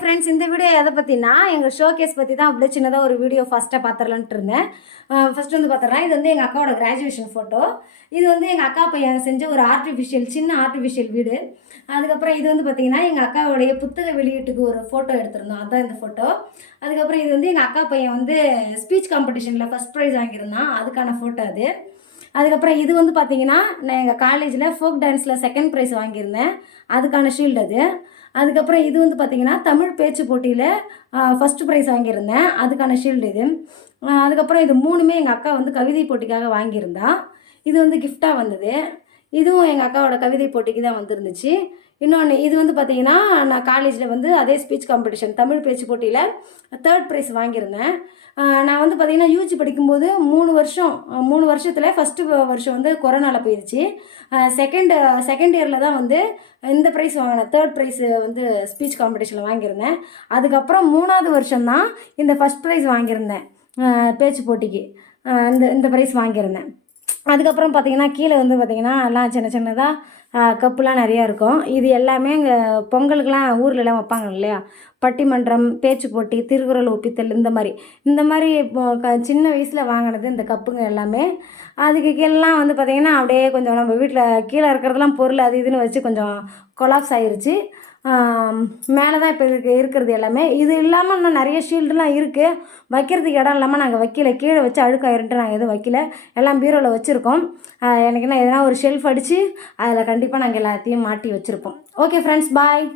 Friends, இந்த video எதை பற்றினா எங்கள் ஷோகேஸ் பற்றி தான் அப்படியே சின்னதாக ஒரு வீடியோ ஃபஸ்ட்டாக பார்த்துடலான்ட்டு இருந்தேன். ஃபஸ்ட்டு வந்து பார்த்துறேன், இது வந்து எங்கள் அக்காவோட கிராஜுவேஷன் ஃபோட்டோ. இது வந்து எங்கள் அக்கா பையன் செஞ்ச ஒரு சின்ன ஆர்டிஃபிஷியல் வீடு. அதுக்கப்புறம் இது வந்து பார்த்திங்கன்னா எங்கள் அக்காவுடைய புத்தக வெளியீட்டுக்கு ஒரு ஃபோட்டோ எடுத்திருந்தோம், அதுதான் இந்த ஃபோட்டோ. அதுக்கப்புறம் இது வந்து எங்கள் அக்கா பையன் வந்து ஸ்பீச் காம்படிஷனில் ஃபஸ்ட் ப்ரைஸ் வாங்கியிருந்தான், அதுக்கான ஃபோட்டோ அது. அதுக்கப்புறம் இது வந்து பார்த்திங்கன்னா நான் எங்கள் காலேஜில் ஃபோக் டான்ஸில் செகண்ட் ப்ரைஸ் வாங்கியிருந்தேன், அதுக்கான ஷீல்டு அது. அதுக்கப்புறம் இது வந்து பார்த்திங்கன்னா தமிழ் பேச்சு போட்டியில் ஃபஸ்ட்டு ப்ரைஸ் வாங்கியிருந்தேன், அதுக்கான ஷீல்டு இது. அதுக்கப்புறம் இது 3மே எங்கள் அக்கா வந்து கவிதை போட்டிக்காக வாங்கியிருந்தா. இது வந்து கிஃப்டாக வந்தது. இதுவும் எங்கள் அக்காவோட கவிதை போட்டிக்கு தான் வந்துருந்துச்சு. இன்னொன்று இது வந்து பார்த்திங்கன்னா நான் காலேஜில் வந்து அதே ஸ்பீச் காம்படிஷன் தமிழ் பேச்சு போட்டியில் 3rd ப்ரைஸ் வாங்கியிருந்தேன். நான் வந்து பார்த்திங்கன்னா யூஜி படிக்கும்போது 3 வருஷத்தில் ஃபஸ்ட்டு வருஷம் வந்து கொரோனாவில் போயிடுச்சு. செகண்ட் இயரில் தான் வந்து இந்த ப்ரைஸ் வாங்கினேன், 3rd ப்ரைஸு வந்து ஸ்பீச் காம்படிஷனில் வாங்கியிருந்தேன். அதுக்கப்புறம் 3வது வருஷம்தான் இந்த ஃபஸ்ட் ப்ரைஸ் வாங்கியிருந்தேன் பேச்சு போட்டிக்கு. இந்த ப்ரைஸ் வாங்கியிருந்தேன். அதுக்கப்புறம் பார்த்திங்கன்னா கீழே வந்து பார்த்திங்கன்னா எல்லாம் சின்னதாக கப்புலாம் நிறையா இருக்கும். இது எல்லாமே இங்கே பொங்கலுக்கெலாம் ஊர்லலாம் வைப்பாங்க இல்லையா, பட்டிமன்றம், பேச்சு போட்டி, திருக்குறள் ஒப்பித்தல், இந்த மாதிரி சின்ன வயசில் வாங்கினது இந்த கப்புங்க எல்லாமே. அதுக்கு கீழெலாம் வந்து பார்த்திங்கன்னா அப்படியே கொஞ்சம் நம்ம வீட்டில் கீழே இருக்கிறதெல்லாம் பொருள் அது இதுன்னு வச்சு கொஞ்சம் கொலாப்ஸ் ஆகிருச்சு. மேலே தான் இப்போ இருக்கிறது எல்லாமே. இது இல்லாமல் இன்னும் நிறைய ஷீல்டுலாம் இருக்குது, வைக்கிறதுக்கு இடம் இல்லாமல் நாங்கள் வைக்கல, கீழே வச்சு அழுக்காயிருன்ட்டு நாங்கள் எதுவும் வைக்கல, எல்லாம் பீரோவில் வச்சுருக்கோம். எனக்கு எதனா ஒரு ஷெல்ஃப் அடித்து அதில் கண்டிப்பாக நாங்கள் எல்லாத்தையும் மாட்டி வச்சுருப்போம். ஓகே ஃப்ரெண்ட்ஸ், பாய்.